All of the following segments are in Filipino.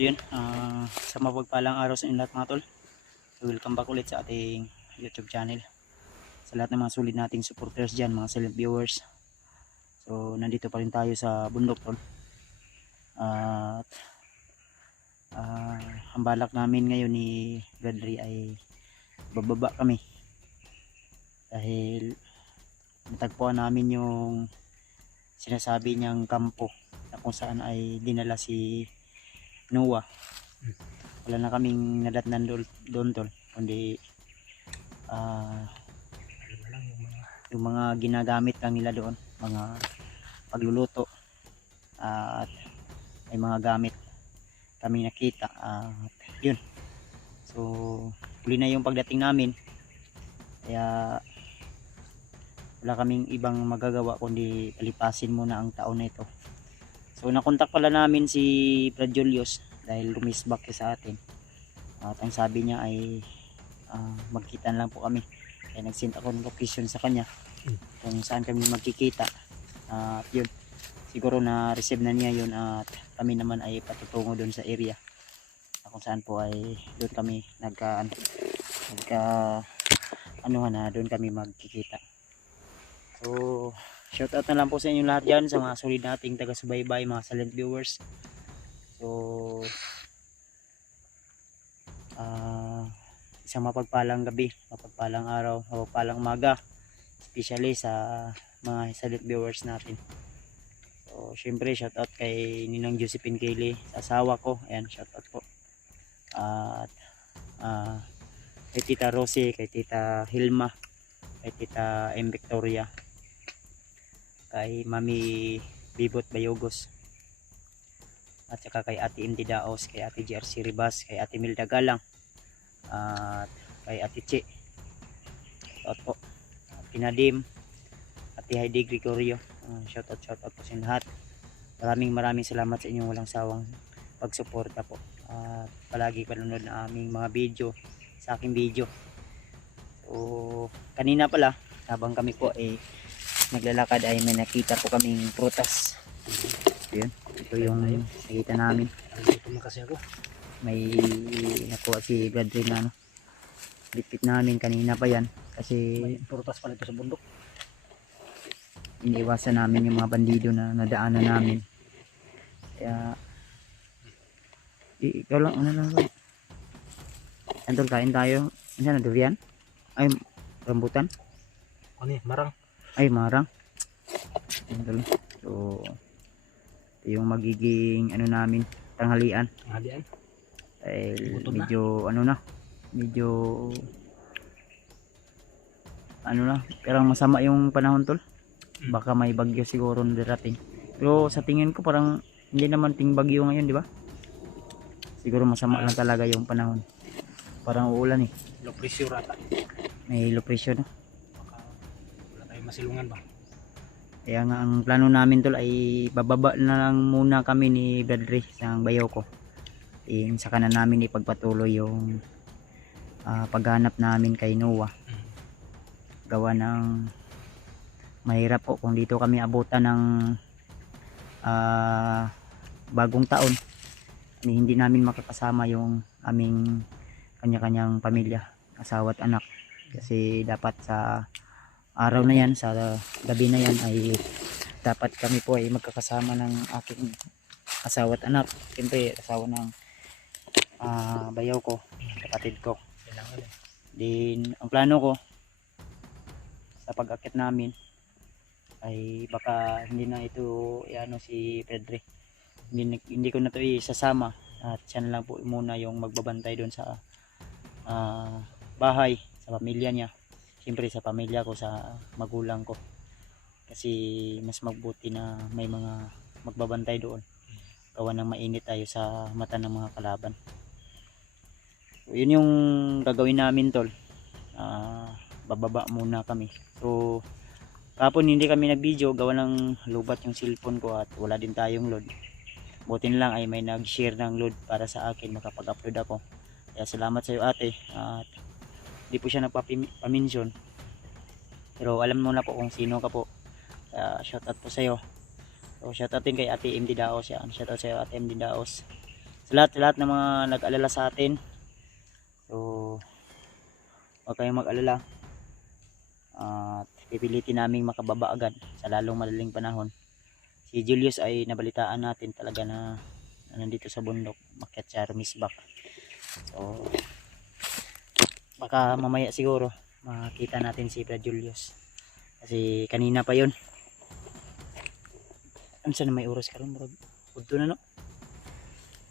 So yun, sa mapagpalang araw sa inyo lahat mga tol. Welcome back ulit sa ating YouTube channel. Sa lahat ng mga sulit nating supporters dyan, mga silent viewers. So nandito pa rin tayo sa bundok tol. At ang balak namin ngayon ni Bradley ay bababa kami. Dahil natagpuan namin yung sinasabi niyang kampo na kung saan ay dinala si Noah. Wala na kaming nadatnan doon tol, kundi yung mga ginagamit lang nila doon, mga pagluluto, at may mga gamit kami nakita. Yun, so huli na yung pagdating namin, kaya wala kaming ibang magagawa kundi palipasin muna ang taon na ito. So nakontak pala namin si Brad Julius dahil lumisbak sa atin, at ang sabi niya ay magkita lang po kami. Kaya nag-send ako ng location sa kanya kung saan kami magkikita. At yun, siguro na receive na niya yun, at kami naman ay patutungo doon sa area kung saan po ay doon kami doon kami magkikita. So shoutout na lang po sa inyo lahat dyan, sa mga solid nating taga-subaybay, mga silent viewers. So isang mapagpalang gabi, mapagpalang araw, mapagpalang umaga, especially sa mga silent viewers natin. So syempre shoutout kay Ninang Josephine Kelly, sa asawa ko, ayan, shoutout po. At kay Tita Rosie, kay Tita Hilma, kay Tita M. Victoria, kay Mami Bibot Bayogos, at saka kay Ate Indy Daos, kay Ate GRC Ribas, kay Ate Milda Galang, at kay Ate Che, shoutout po. Pinadim, Ate Heidi Gregorio, shoutout po sa lahat. Maraming salamat sa inyong walang sawang pagsuporta po, at palagi panunod na aming mga video, sa aking video. So kanina pala habang kami po ay naglalakad ay may nakita po kaming prutas. Yun, ito yung nakita namin. May nakuha si Bradley na bitbit namin kanina pa yan, kasi may prutas pala ito sa bundok. iniiwasan namin yung mga bandido na nadaanan namin. Kaya ikaw lang, Antol, kain tayo. Ano na, durian? Ay, rambutan? Ano eh, marang? Ay, marang. Antol. So ito yung magiging namin, tanghalian. Tanghalian? Medyo parang masama yung panahon tol. Baka may bagyo siguro na darating. Pero sa tingin ko parang hindi naman ting bagyo ngayon, di ba? Siguro masama lang talaga yung panahon. Parang uulan eh. Low pressure ata. May low pressure, no? Baka wala tayong masilungan ba? Kaya nga ang plano namin tol ay bababa na lang muna kami ni Bradley sa Bayoko. Sa kanan namin ipagpatuloy yung paghanap namin kay Noah. Gawa ng mahirap po kung dito kami abutan ng bagong taon. Hindi namin makakasama yung aming kanya-kanyang pamilya, asawa at anak, kasi dapat sa araw na yan, sa gabi na yan ay dapat kami po ay magkakasama ng aking asawa at anak, siyempre asawa ng bayaw ko, kapatid ko. Din ang plano ko sa pag-akit namin ay baka hindi na ito si Pedre, hindi ko na ito isasama, at siya na lang po muna yung magbabantay doon sa bahay, sa pamilya niya, siyempre sa pamilya ko, sa magulang ko, kasi mas mabuti na may mga magbabantay doon, gawa ng mainit tayo sa mata ng mga kalaban. So yun yung gagawin namin tol. Bababa muna kami. So kapon hindi kami nag video gawa ng lubat yung cellphone ko at wala din tayong load. Buti na lang ay may nag share ng load para sa akin, makapag-upload ako. Kaya salamat sa iyo ate, at di po siya nagpapamention, pero alam mo na po kung sino ka po. Shoutout po sa iyo. So shoutout din kay Ate MD Daos yan. Shoutout sa iyo Ate MD Daos, sa lahat ng mga nag-alala sa atin. So, huwag kayong mag-alala. At pipilitin naming makababa agad sa lalong madaling panahon. Si Julius ay nabalitaan natin talaga na nandito sa bundok, makyat siya rumisbak. So, baka mamaya siguro makita natin si Brad Julius. Kasi kanina pa yun. Ano na may oras ka rin? Udto na no?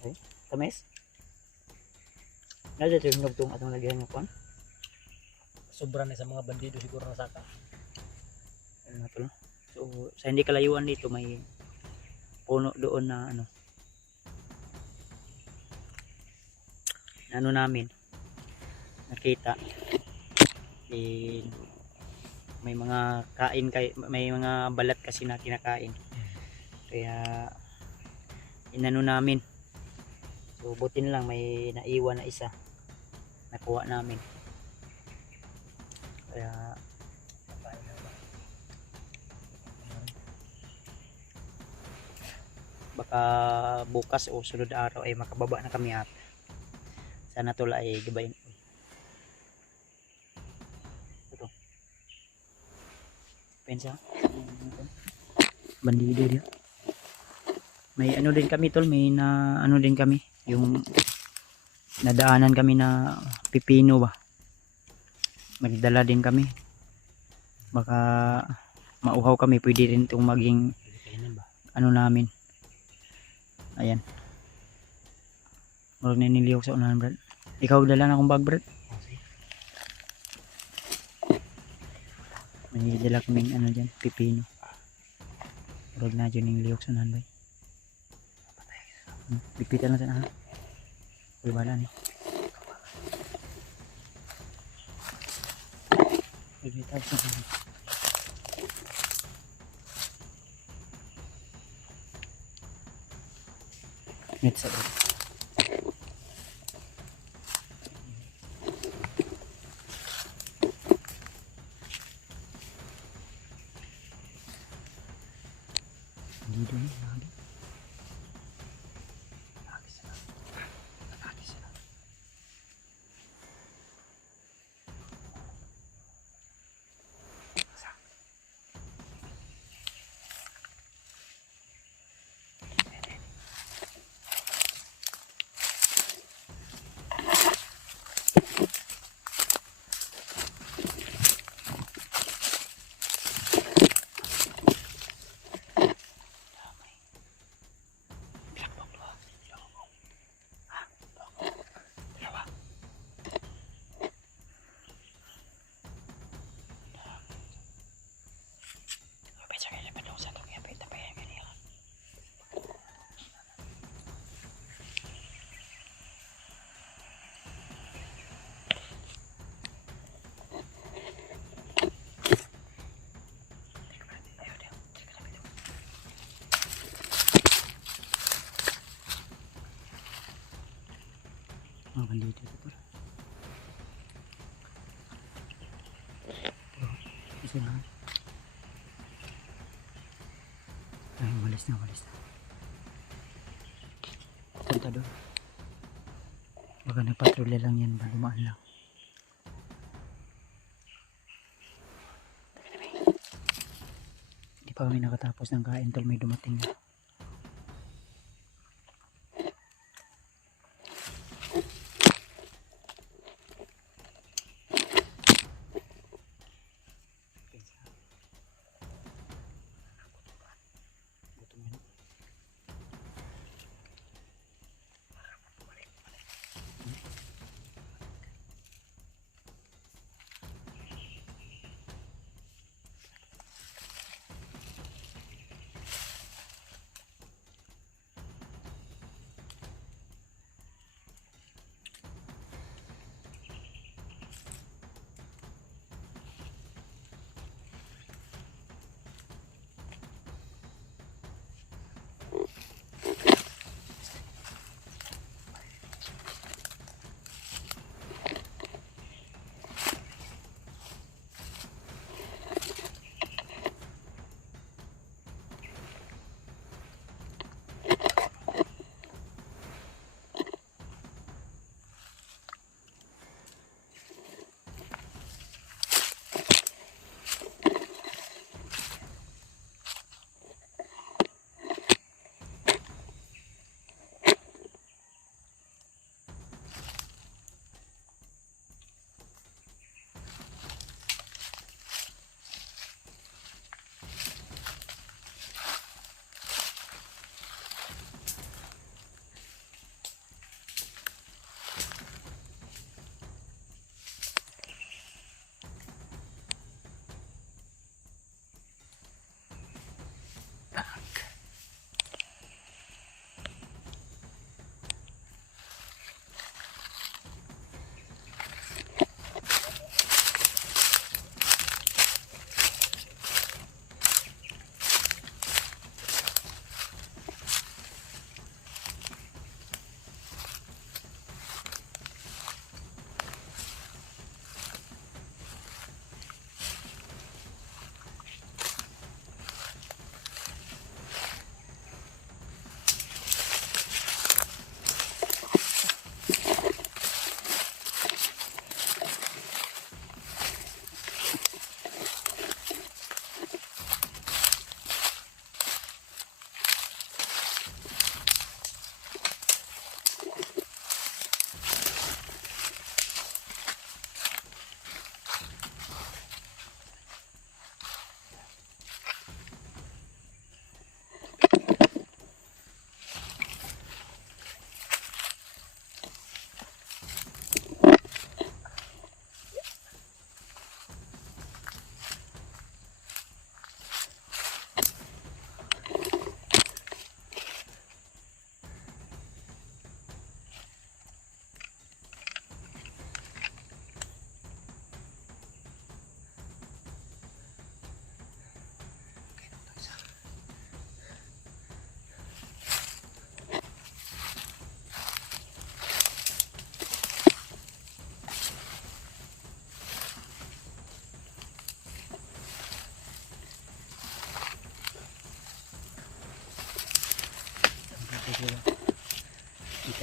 Okay. Tamis? Nada ito yung nagtong atong lagyan ng kwan? Sobra na sa mga bandido siguro na saka. Ano na to? So, sa hindi kalayuan dito may puno doon na namin nakita. May mga may mga balat kasi na kinakain. Kaya inano namin. So buti na lang may naiwan na isa. Nakuha namin. Kaya baka bukas o sunod araw ay makababa na kami at sana tula ay gabayin. Ito. Pensa. Bandido dia. May ano din kami tol, may na ano din kami, yung nadaanan kami na pipino ba. Magdala din kami. Baka mauhaw kami, pwede rin itong maging ano namin. Ayan. Marag na niliyok sa unahan, Brad. Ikaw dala na akong bag, Brad. May dala kaming ano dyan, pipino. Marag na dyan yung liyok sa unahan, Brad. Bigpitan lang sa ha. Uy, bala ni. Bigpitan sa ha. Net sa Brad. Dito ni lagi. Mga bandito ito pala. Isa na. Ay, walis na. Punta doon. Baka nagpatrolya lang yan, balumaan lang. Hindi pa kami nakatapos ng kain tol, may dumating na.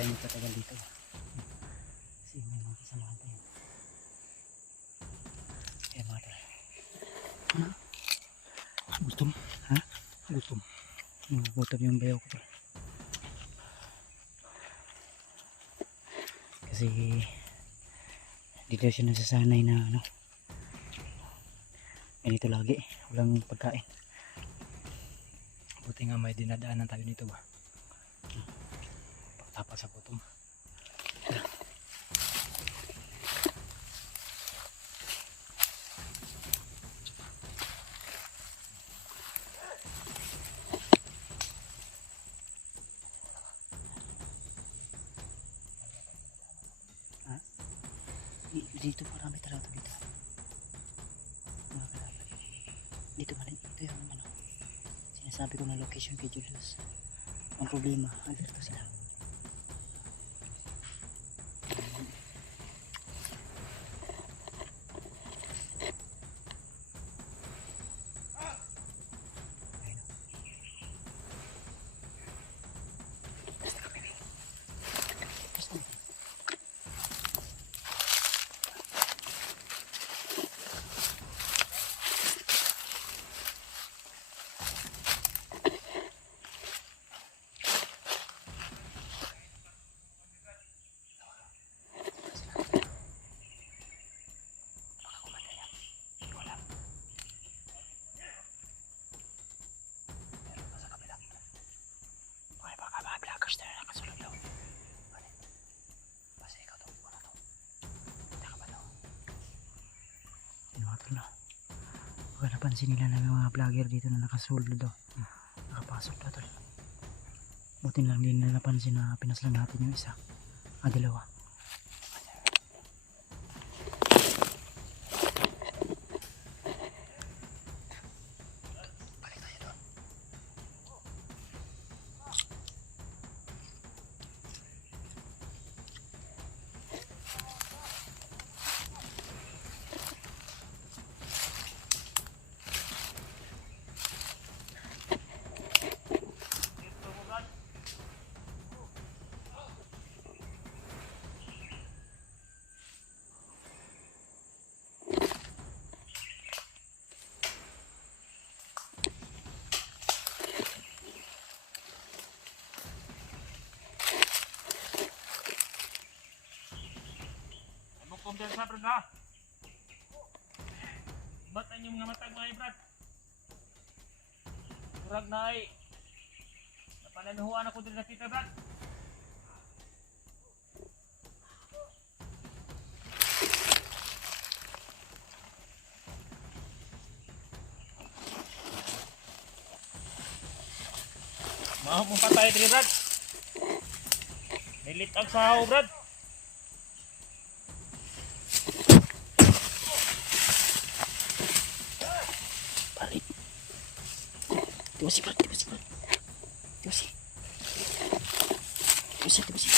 kami patagal dito. Kasi may mga kasamahan tayo. Kaya mga tol. Gutom. Ha? Gutom. Gutom yung bayaw ko. Kasi dito siya nasasanay na ano. Ganito lagi. Walang pagkain. Buti nga may dinadaanan tayo dito ba. Pagtapal sa gutom. Dito marami talaga dito. Mga kalaban. Dito ito yung ano. Sinasabi ko na location kay Julius. Ang problema, alerto sila. Baka napansin nila na may mga vlogger dito na nakasuldo daw. Nakapasok na tol. Buti lang din na napansin na pinaslang natin yung isa. Dalawa. Balik tayo doon. Kumpiyansa brad ha. Ba't ang mga matag mga brad? Murag na ay napananuhuan ako din na kita brad. Mahal mong patay diri brad. Nilitag sa haw brad. Tiwasi.